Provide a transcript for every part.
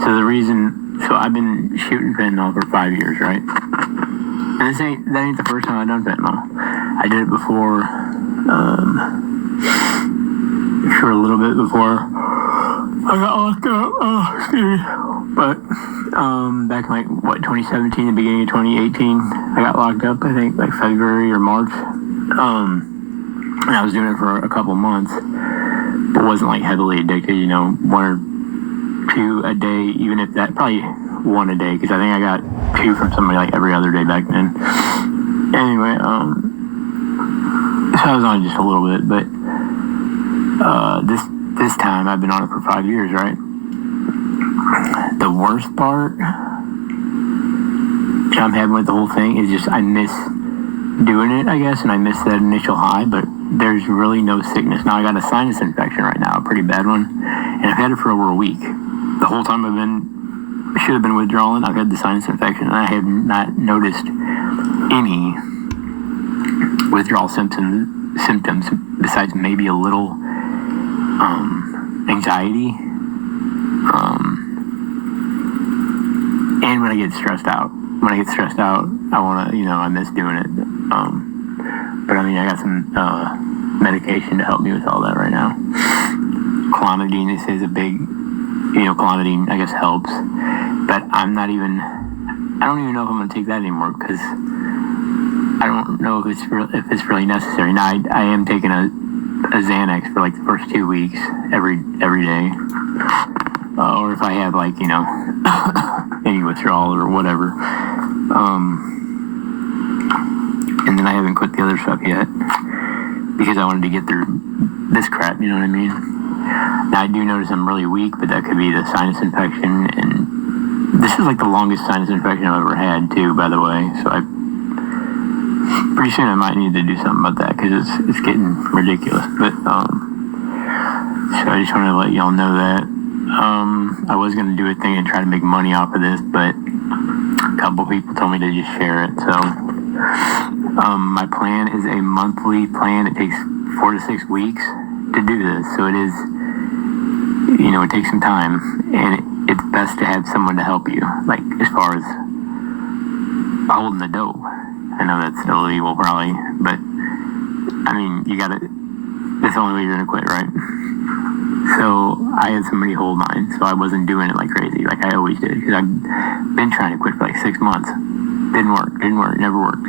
So I've been shooting fentanyl for 5 years, right? And that ain't the first time I've done fentanyl. I did it before, for a little bit before I got locked up. Oh, excuse me. But, back in 2017, the beginning of 2018, I got locked up, I think, February or March. And I was doing it for a couple months, but wasn't, heavily addicted, 1 or 2 a day, even if that, probably 1 a day, because I think I got 2 from somebody, every other day back then. Anyway, so I was on just a little bit, but, this time I've been on it for 5 years, right? The worst part I'm having with the whole thing is just I miss doing it, I guess, and I miss that initial high, but there's really no sickness. Now I got a sinus infection right now, a pretty bad one, and I've had it for over a week. The whole time should have been withdrawing, I've had the sinus infection, and I have not noticed any withdrawal symptoms besides maybe a little anxiety, and when I get stressed out. When I get stressed out, I want to, I miss doing it. But I got some medication to help me with all that right now. Clonidine, they say, is a big, clonidine, I guess, helps. But I don't even know if I'm going to take that anymore, because I don't know if it's really necessary. Now, I am taking a Xanax for the first 2 weeks every day, or if I have any withdrawal or whatever, and then I haven't quit the other stuff yet because I wanted to get through this crap, you know what I mean? Now I do notice I'm really weak, but that could be the sinus infection, and this is the longest sinus infection I've ever had too, by the way, so pretty soon I might need to do something about that, because it's getting ridiculous. But so I just wanted to let y'all know that I was going to do a thing and try to make money off of this, but a couple people told me to just share it. So my plan is a monthly plan. It takes 4 to 6 weeks to do this, so it is, it takes some time, and it's best to have someone to help you, as far as holding the dope. I know that's illegal probably, but you gotta, that's the only way you're gonna quit, right? So I had somebody hold mine, so I wasn't doing it like crazy, like I always did, because I've been trying to quit for 6 months. Didn't work, never worked.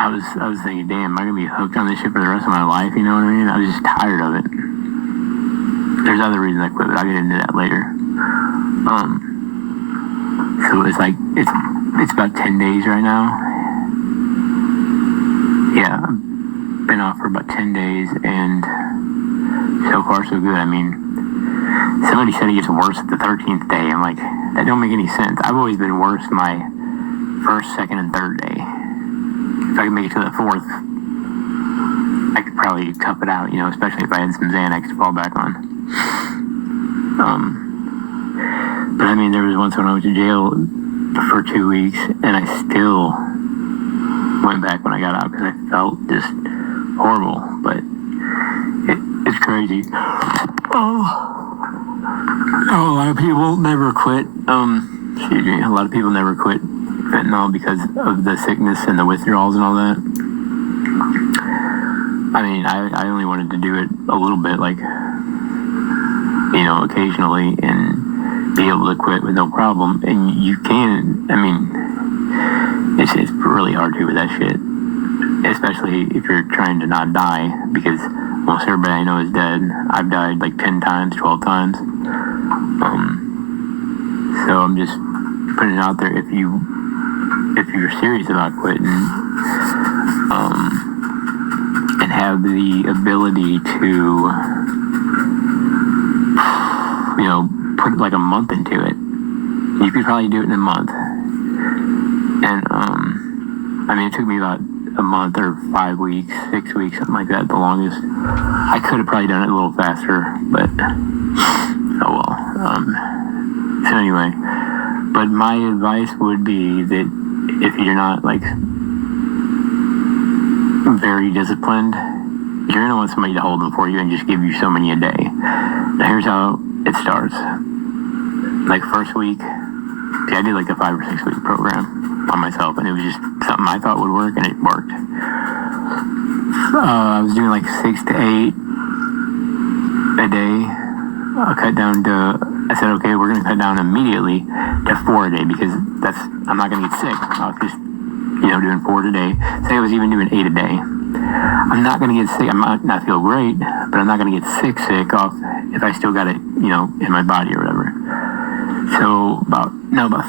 I was thinking, damn, am I gonna be hooked on this shit for the rest of my life, you know what I mean? I was just tired of it. There's other reasons I quit, but I'll get into that later. So it's about 10 days right now. Yeah, I've been off for about 10 days, and so far so good. Somebody said it gets worse at the 13th day. I'm like, that don't make any sense. I've always been worse my first, second, and third day. If I could make it to the 4th, I could probably tough it out, especially if I had some Xanax to fall back on. But there was once when I went to jail for 2 weeks, and I still went back when I got out because I felt just horrible. But it's crazy. A lot of people never quit. Excuse me. A lot of people never quit fentanyl because of the sickness and the withdrawals and all that. I only wanted to do it a little bit, occasionally, and be able to quit with no problem. And you can, it's really hard to with that shit, especially if you're trying to not die, because almost everybody I know is dead. I've died 10 times, 12 times. So I'm just putting it out there, if you're serious about quitting, and have the ability to, put a month into it, you could probably do it in a month. And it took me about a month or 5 weeks, 6 weeks, something like that, the longest. I could have probably done it a little faster, but oh well. So anyway, but my advice would be that if you're not very disciplined, you're gonna want somebody to hold them for you and just give you so many a day. Now here's how it starts. Like first week, see, I did like a 5 or 6 week program on myself, and it was just something I thought would work, and it worked. I was doing like 6 to 8 a day. Cut down to, I said, okay, we're going to cut down immediately to 4 a day, because I'm not going to get sick. I was just, doing 4 a day. Say I was even doing 8 a day. I'm not going to get sick. I might not feel great, but I'm not going to get sick off if I still got it, in my body or whatever. So about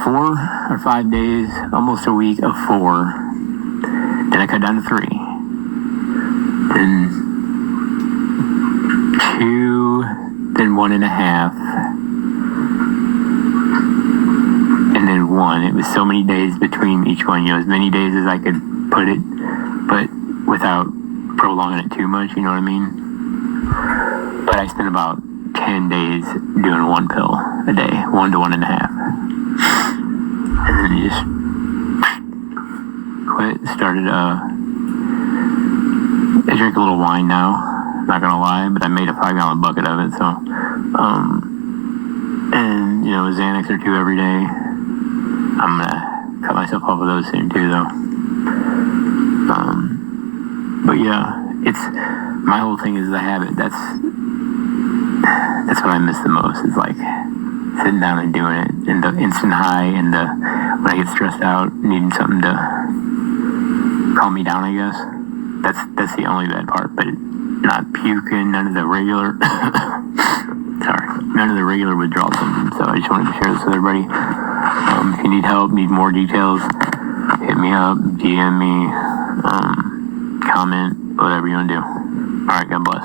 4 or 5 days, almost a week of 4. Then I cut down to 3. Then 2, then 1.5, and then 1. It was so many days between each one, as many days as I could put it, but without prolonging it too much, you know what I mean? But I spent about 10 days doing 1 pill a day, 1 to 1.5. And then you just quit, started, I drink a little wine now, not gonna lie, but I made a 5-gallon bucket of it, so, and, a Xanax or 2 every day. I'm gonna cut myself off of those soon too, though. But yeah, my whole thing is the habit. That's what I miss the most, is like sitting down and doing it, and the instant high, and when I get stressed out, needing something to calm me down, I guess. That's the only bad part, but not puking, none of the regular, none of the regular withdrawal symptoms. So I just wanted to share this with everybody. If you need help, need more details, hit me up, DM me, comment, whatever you want to do. All right, God bless.